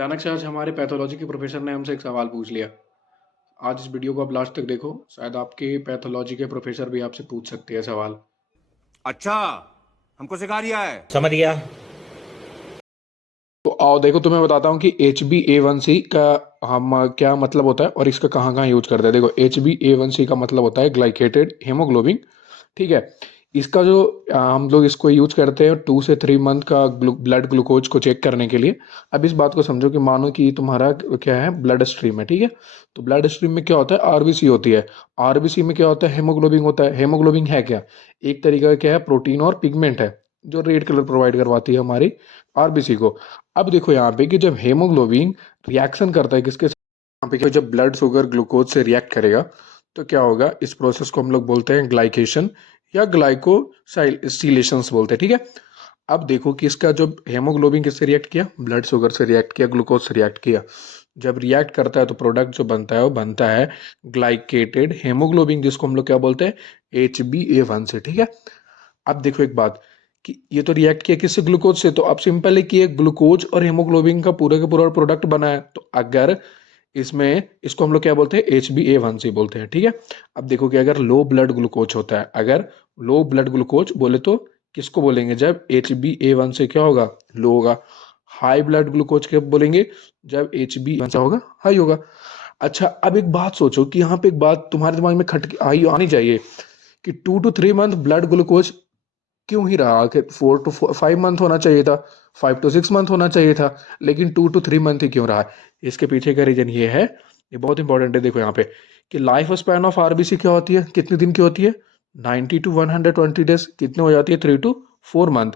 अचानक से आज हमारे पैथोलॉजी के प्रोफेसर ने हमसे एक सवाल पूछ लिया। आज इस वीडियो को आप लास्ट तक देखो, शायद आपके पैथोलॉजी के प्रोफेसर भी आपसे पूछ सकते हैं सवाल। अच्छा, हमको सिखा रिया है। समझ गया। तो आओ देखो, तुम्हें बताता हूँ कि HbA1c का हम क्या मतलब होता है और इसका कहाँ कहाँ यूज करते हैं। देखो, HbA1c का मतलब होता है ग्लाइकेटेड हेमोग्लोबिन। ठीक है। इसका जो हम लोग इसको यूज करते हैं 2 से 3 मंथ का ब्लड ग्लूकोज को चेक करने के लिए। अब इस बात को समझो कि मानो कि तुम्हारा क्या है, ब्लड स्ट्रीम है। ठीक है। तो ब्लड स्ट्रीम में क्या होता है, आरबीसी होती है। आरबीसी में क्या होता है, हेमोग्लोबिन होता है। हेमोग्लोबिन है क्या, एक तरीका का क्या है, प्रोटीन और पिगमेंट है जो रेड कलर प्रोवाइड करवाती है हमारी आरबीसी को। अब देखो यहाँ पे कि जब हेमोग्लोबिन रिएक्शन करता है किसके साथ, यहाँ पे जब ब्लड शुगर ग्लूकोज से रिएक्ट करेगा तो क्या होगा, इस प्रोसेस को हम लोग बोलते हैं ग्लाइकेशन या ग्लाइकोसाइलेशंस बोलते हैं। ठीक है। अब देखो कि इसका जो हेमोग्लोबिन किससे रिएक्ट किया, ब्लड शुगर से रिएक्ट किया, ग्लूकोज से रिएक्ट किया। जब रिएक्ट करता है तो प्रोडक्ट जो बनता है वो बनता है ग्लाइकेटेड हेमोग्लोबिन, जिसको हम लोग क्या बोलते हैं, HbA1 से। ठीक है। अब देखो एक बात कि ये तो रिएक्ट किया किससे, ग्लूकोज से। तो अब सिंपल है कि ये ग्लूकोज और हेमोग्लोबिन का पूरा का पूरा प्रोडक्ट बना है। तो अगर इसमें इसको हम लोग क्या बोलते हैं, HbA1c बोलते हैं। ठीक है। अब देखो कि अगर लो ब्लड ग्लूकोज होता है, अगर लो ब्लड ग्लूकोज बोले तो किसको बोलेंगे, जब HbA1c क्या होगा, लो होगा। हाई ब्लड ग्लूकोज कब बोलेंगे, जब HbA1c होगा, हाई होगा। अच्छा, अब एक बात सोचो कि यहाँ पे एक बात तुम्हारे दिमाग में खट आई आनी चाहिए कि 2 to 3 मंथ ब्लड ग्लूकोज क्यों ही रहा, कि 4 to 5 मंथ होना चाहिए था, 5 to 6 मंथ होना चाहिए था, लेकिन 2 to 3 मंथ ही क्यों रहा। इसके पीछे का रीजन ये है, ये बहुत इंपॉर्टेंट है। देखो यहाँ पे कि लाइफ स्पैन ऑफ आरबीसी क्या होती है, कितने दिन की होती है, 90 to 120 डेज। कितने हो जाती है, 3 to 4 मंथ।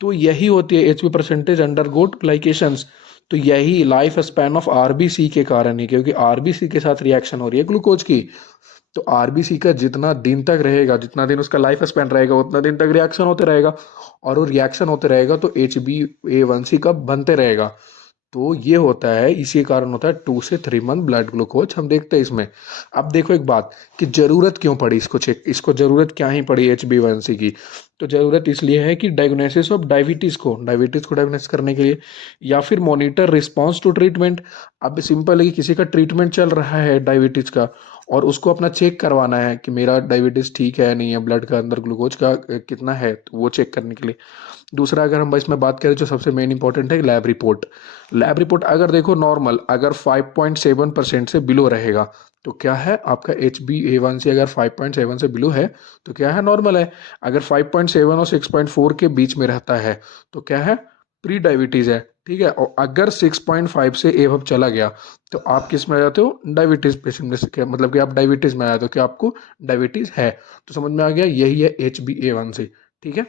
तो यही होती है एचपी परसेंटेज अंडर गोट ग्लाइकेशंस। तो यही लाइफ स्पैन ऑफ आरबीसी के कारण ही, क्योंकि आरबीसी के साथ रिएक्शन हो रही है ग्लूकोज की। तो आरबीसी का जितना दिन तक रहेगा, जितना दिन उसका लाइफ स्पैन रहेगा, उतना दिन तक रिएक्शन होते रहेगा। और वो रिएक्शन होते रहेगा तो HbA1c का बनते रहेगा। तो ये होता है, इसी कारण होता है 2 से 3 मंथ ब्लड ग्लूकोज हम देखते हैं इसमें। अब देखो एक बात कि जरूरत क्यों पड़ी इसको चेक, इसको जरूरत क्या ही पड़ी HbA1c की। तो जरूरत इसलिए है कि डायग्नोसिस ऑफ डायबिटीज को डायग्नोस करने के लिए, या फिर मॉनिटर रिस्पॉन्स टू ट्रीटमेंट। अब सिंपल है कि किसी का ट्रीटमेंट चल रहा है डायबिटीज का, और उसको अपना चेक करवाना है कि मेरा डायबिटीज ठीक है नहीं है, ब्लड का अंदर ग्लूकोज का कितना है, तो वो चेक करने के लिए। दूसरा, अगर हम इसमें बात करें जो सबसे मेन इंपॉर्टेंट है, लैब रिपोर्ट। लैब रिपोर्ट अगर देखो नॉर्मल, अगर 5.7% से बिलो रहेगा तो क्या है आपका HbA1c, अगर 5.7 से बिलो है तो क्या है, नॉर्मल है। अगर 5.7 और 6.4 के बीच में रहता है तो क्या है, प्री डायबिटीज है। ठीक है। और अगर 6.5 से एवब चला गया तो आप किस में आ जाते हो, डायबिटीज पेशेंट में से। क्या मतलब कि आप डायबिटीज में आ जाते हो कि आपको डायबिटीज है। तो समझ में आ गया, यही है HbA1c। ठीक है।